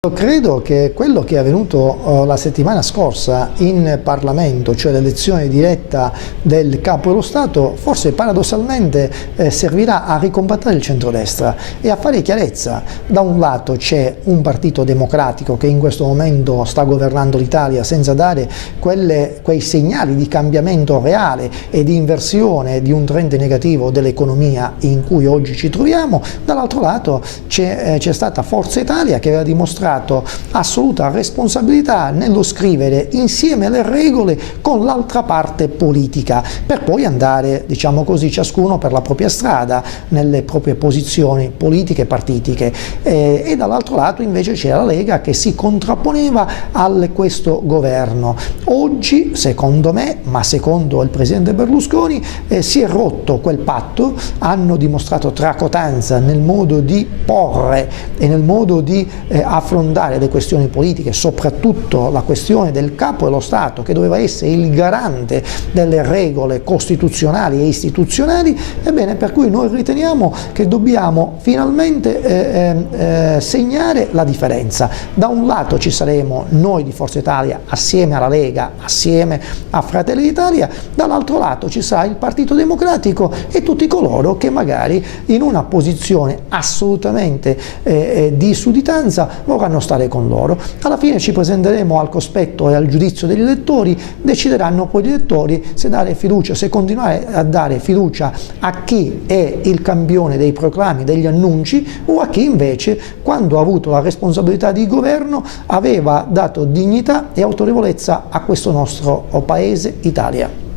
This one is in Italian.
Credo che quello che è avvenuto la settimana scorsa in Parlamento, cioè l'elezione diretta del Capo dello Stato, forse paradossalmente servirà a ricompattare il centrodestra e a fare chiarezza. Da un lato c'è un partito democratico che in questo momento sta governando l'Italia senza dare quei segnali di cambiamento reale e di inversione di un trend negativo dell'economia in cui oggi ci troviamo. Dall'altro lato c'è stata Forza Italia che aveva dimostrato assoluta responsabilità nello scrivere insieme le regole con l'altra parte politica, per poi andare, diciamo così, ciascuno per la propria strada, nelle proprie posizioni politiche e partitiche. E dall'altro lato invece c'era la Lega che si contrapponeva a questo governo. Oggi, secondo me, ma secondo il presidente Berlusconi, si è rotto quel patto, hanno dimostrato tracotanza nel modo di porre e nel modo di affrontare le questioni politiche, soprattutto la questione del Capo dello Stato che doveva essere il garante delle regole costituzionali e istituzionali. Ebbene, per cui noi riteniamo che dobbiamo finalmente segnare la differenza. Da un lato ci saremo noi di Forza Italia assieme alla Lega, assieme a Fratelli d'Italia, dall'altro lato ci sarà il Partito Democratico e tutti coloro che magari in una posizione assolutamente di sudditanza vorranno stare con loro. Alla fine ci presenteremo al cospetto e al giudizio degli elettori, decideranno poi gli elettori se dare fiducia, se continuare a dare fiducia a chi è il campione dei proclami, degli annunci, o a chi invece, quando ha avuto la responsabilità di governo, aveva dato dignità e autorevolezza a questo nostro paese Italia.